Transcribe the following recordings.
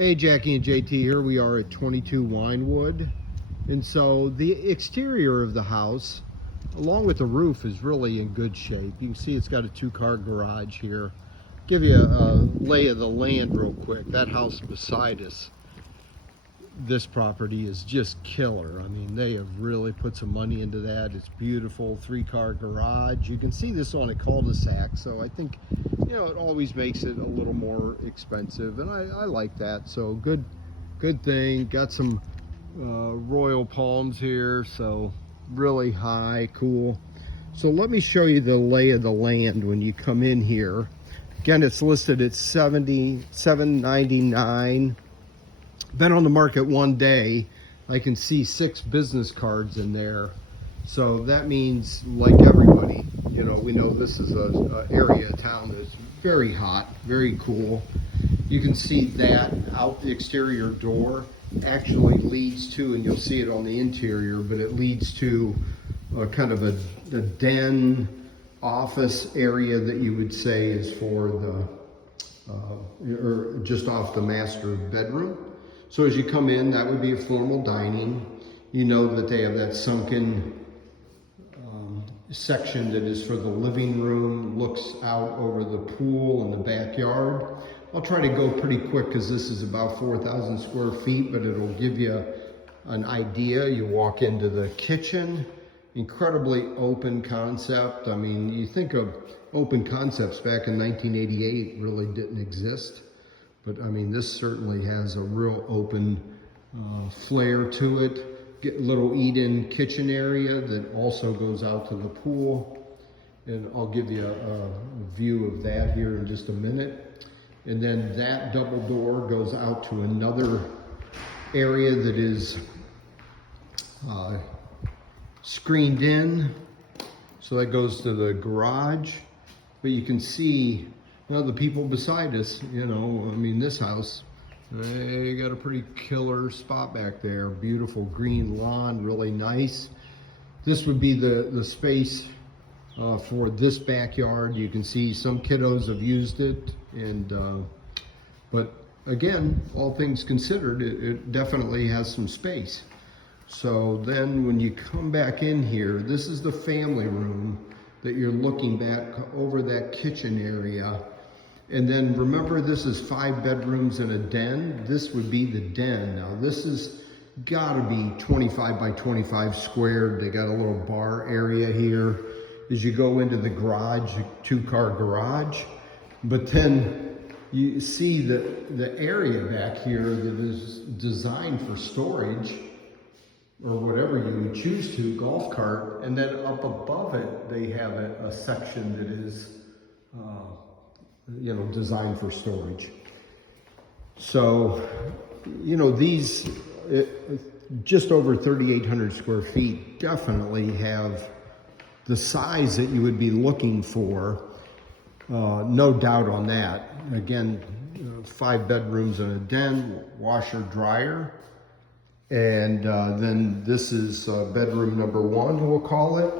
Hey, Jackie and JT here. We are at 22 Winewood. And so the exterior of the house, along with the roof, is really in good shape. You can see it's got a two-car garage here. Give you a lay of the land real quick. That house beside us, this property is just killer. I mean, they have really put some money into that. It's beautiful, three-car garage. You can see this on a cul-de-sac, so I think, you know, it always makes it a little more expensive, and I like that. So good thing. Got some royal palms here, so really high, cool. So let me show you the lay of the land when you come in here. Again, it's listed at $77.99. Been on the market one day. I can see 6 business cards in there. So that means, like everybody, you know, we know this is a area of town that's very hot, very cool. You can see that out the exterior door actually leads to, and you'll see it on the interior, but it leads to kind of a den office area that you would say is for the, or just off the master bedroom. So as you come in, that would be a formal dining. You know that they have that sunken section that is for the living room, looks out over the pool and the backyard. I'll try to go pretty quick because this is about 4,000 square feet, but it'll give you an idea. You walk into the kitchen, incredibly open concept. I mean, you think of open concepts back in 1988 really didn't exist. But I mean, this certainly has a real open flair to it. Get a little eat-in kitchen area that also goes out to the pool. And I'll give you a view of that here in just a minute. And then that double door goes out to another area that is screened in. So that goes to the garage. But you can see, well, the people beside us, you know, I mean, this house, they got a pretty killer spot back there. Beautiful green lawn, really nice. This would be the space for this backyard. You can see some kiddos have used it, and but again, all things considered, it definitely has some space. So then when you come back in here, this is the family room that you're looking back over that kitchen area. And then remember, this is 5 bedrooms and a den. This would be the den. Now this is gotta be 25 by 25 squared. They got a little bar area here. As you go into the garage, 2-car garage. But then you see the area back here that is designed for storage or whatever you would choose to, golf cart. And then up above it, they have a section that is, you know, designed for storage. So, you know, these just over 3,800 square feet definitely have the size that you would be looking for. No doubt on that. Again, 5 bedrooms and a den, washer, dryer. And then this is bedroom number 1, we'll call it.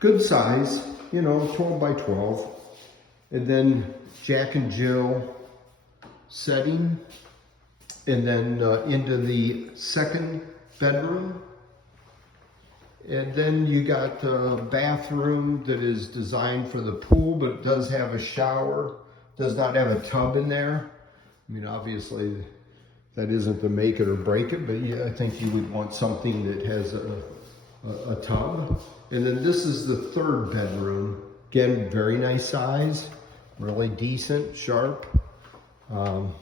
Good size, you know, 12 by 12. And then Jack and Jill setting, and then into the 2nd bedroom. And then you got a bathroom that is designed for the pool, but it does have a shower, does not have a tub in there. I mean, obviously that isn't the make it or break it, but yeah, I think you would want something that has a tub. And then this is the 3rd bedroom. Again, very nice size. Really decent, sharp. And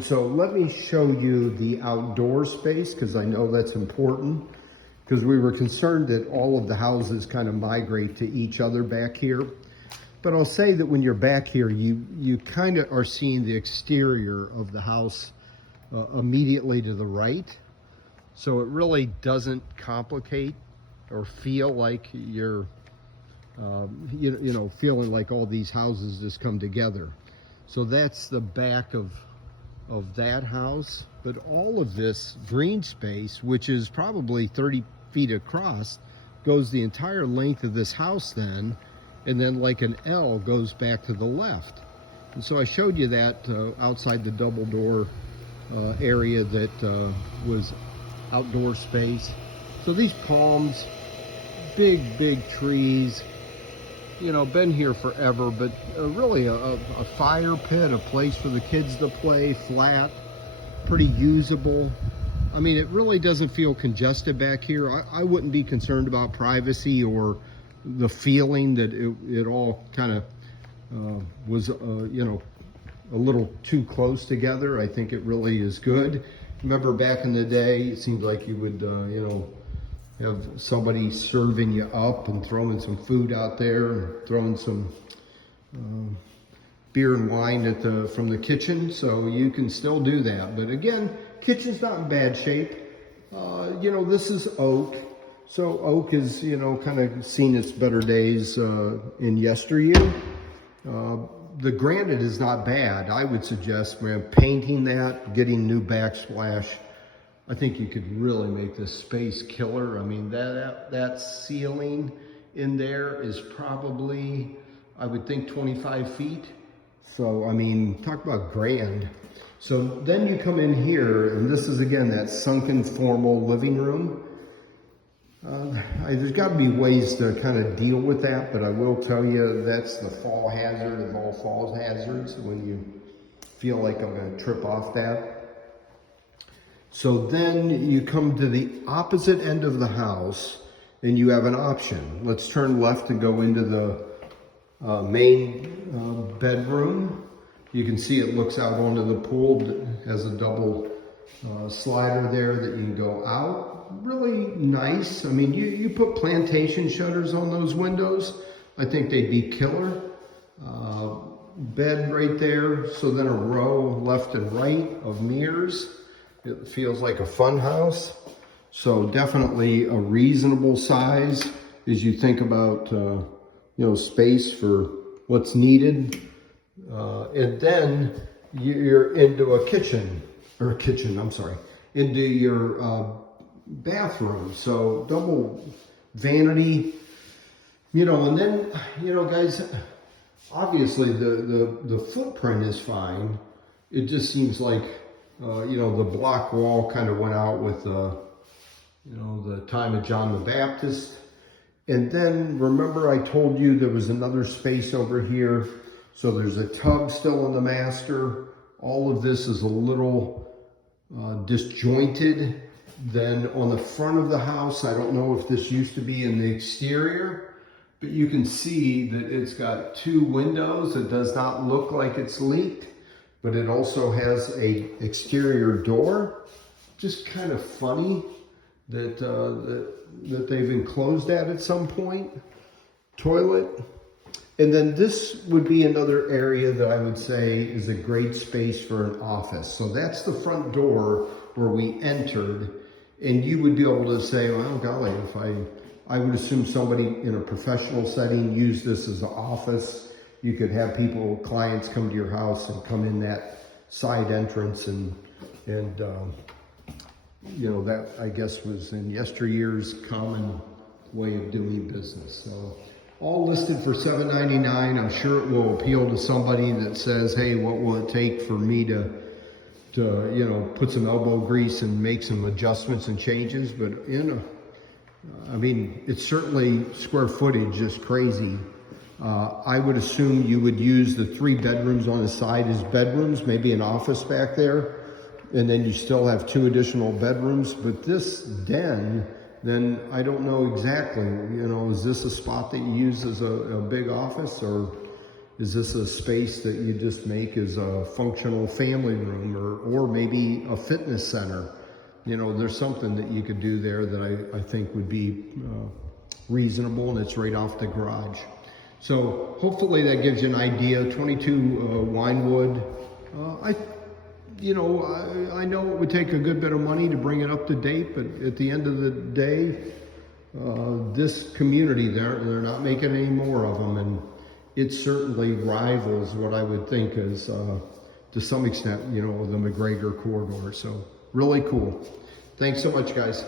so let me show you the outdoor space, because I know that's important, because we were concerned that all of the houses kind of migrate to each other back here. But I'll say that when you're back here, you kind of are seeing the exterior of the house immediately to the right. So it really doesn't complicate or feel like you're you know, feeling like all these houses just come together. So that's the back of that house. But all of this green space, which is probably 30 feet across, goes the entire length of this house then, and then like an L goes back to the left. And so I showed you that outside the double door area that was outdoor space. So these palms, big trees, you know, been here forever, but really a fire pit, a place for the kids to play, flat, pretty usable. I mean, it really doesn't feel congested back here. I wouldn't be concerned about privacy or the feeling that it all kind of was, you know, a little too close together. I think it really is good. Remember back in the day, it seemed like you would, you know, have somebody serving you up and throwing some food out there, and throwing some beer and wine from the kitchen. So you can still do that. But again, kitchen's not in bad shape. You know, this is oak. So oak is, you know, kind of seen its better days in yesteryear. The granite is not bad. I would suggest, man, painting that, getting new backsplash. I think you could really make this space killer. I mean, that ceiling in there is probably, I would think, 25 feet. So, I mean, talk about grand. So then you come in here, and this is, again, that sunken formal living room. There's got to be ways to kind of deal with that, but I will tell you that's the fall hazard of all fall hazards, when you feel like I'm going to trip off that. So then you come to the opposite end of the house, and you have an option. Let's turn left and go into the main bedroom. You can see it looks out onto the pool. It has a double slider there that you can go out. Really nice. I mean, you put plantation shutters on those windows, I think they'd be killer. Bed right there. So then a row left and right of mirrors. It feels like a fun house. So definitely a reasonable size as you think about, you know, space for what's needed. And then you're into a kitchen, into your bathroom. So double vanity, you know, and then, you know, guys, obviously the footprint is fine. It just seems like, you know, the block wall kind of went out with, you know, the time of John the Baptist. And then remember I told you there was another space over here. So there's a tub still in the master. All of this is a little disjointed. Then on the front of the house, I don't know if this used to be in the exterior, but you can see that it's got two windows. It does not look like it's leaked, but it also has a exterior door. Just kind of funny that, that they've enclosed that at some point. Toilet. And then this would be another area that I would say is a great space for an office. So that's the front door where we entered. And you would be able to say, well, golly, if I would assume somebody in a professional setting used this as an office. You could have people, clients come to your house and come in that side entrance, and you know, that I guess was in yesteryear's common way of doing business. So all listed for $7.99. I'm sure it will appeal to somebody that says, hey, what will it take for me to you know, put some elbow grease and make some adjustments and changes. But I mean, it's certainly square footage is crazy. I would assume you would use the 3 bedrooms on the side as bedrooms, maybe an office back there, and then you still have 2 additional bedrooms. But this den, then I don't know exactly, you know, is this a spot that you use as a big office, or is this a space that you just make as a functional family room, or maybe a fitness center? You know, there's something that you could do there that I think would be reasonable, and it's right off the garage. So hopefully that gives you an idea. 22 winewood. You know, I know it would take a good bit of money to bring it up to date, but at the end of the day, this community, they're not making any more of them, and it certainly rivals what I would think is, to some extent, you know, the McGregor corridor. So really cool. Thanks so much, guys.